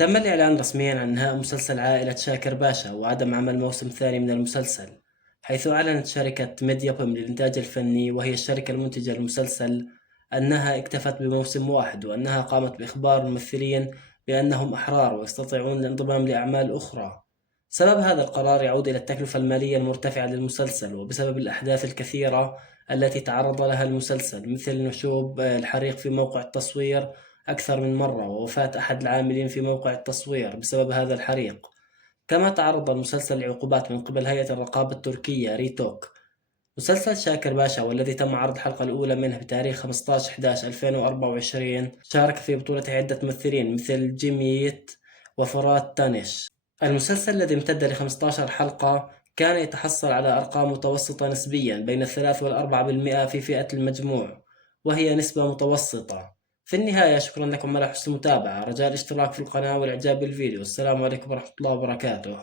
تم الإعلان رسميًا عن إنهاء مسلسل عائلة شاكر باشا وعدم عمل موسم ثاني من المسلسل، حيث أعلنت شركة ميديابم للإنتاج الفني وهي الشركة المنتجة للمسلسل أنها اكتفت بموسم واحد، وأنها قامت بإخبار الممثلين بأنهم أحرار ويستطيعون الانضمام لأعمال أخرى. سبب هذا القرار يعود إلى التكلفة المالية المرتفعة للمسلسل، وبسبب الأحداث الكثيرة التي تعرض لها المسلسل، مثل نشوب الحريق في موقع التصوير أكثر من مرة، ووفاة أحد العاملين في موقع التصوير بسبب هذا الحريق. كما تعرض المسلسل لعقوبات من قبل هيئة الرقابة التركية ريتوك. مسلسل شاكر باشا، والذي تم عرض الحلقة الأولى منه بتاريخ 15/11/2024، شارك في بطولته عدة ممثلين مثل جيميت وفرات تانيش. المسلسل الذي امتد ل15 حلقة كان يتحصل على أرقام متوسطة نسبيا بين 3 و4% في فئة المجموع، وهي نسبة متوسطة. في النهاية، شكرا لكم على حسن المتابعة، رجاء الاشتراك في القناة والإعجاب بالفيديو. السلام عليكم ورحمة الله وبركاته.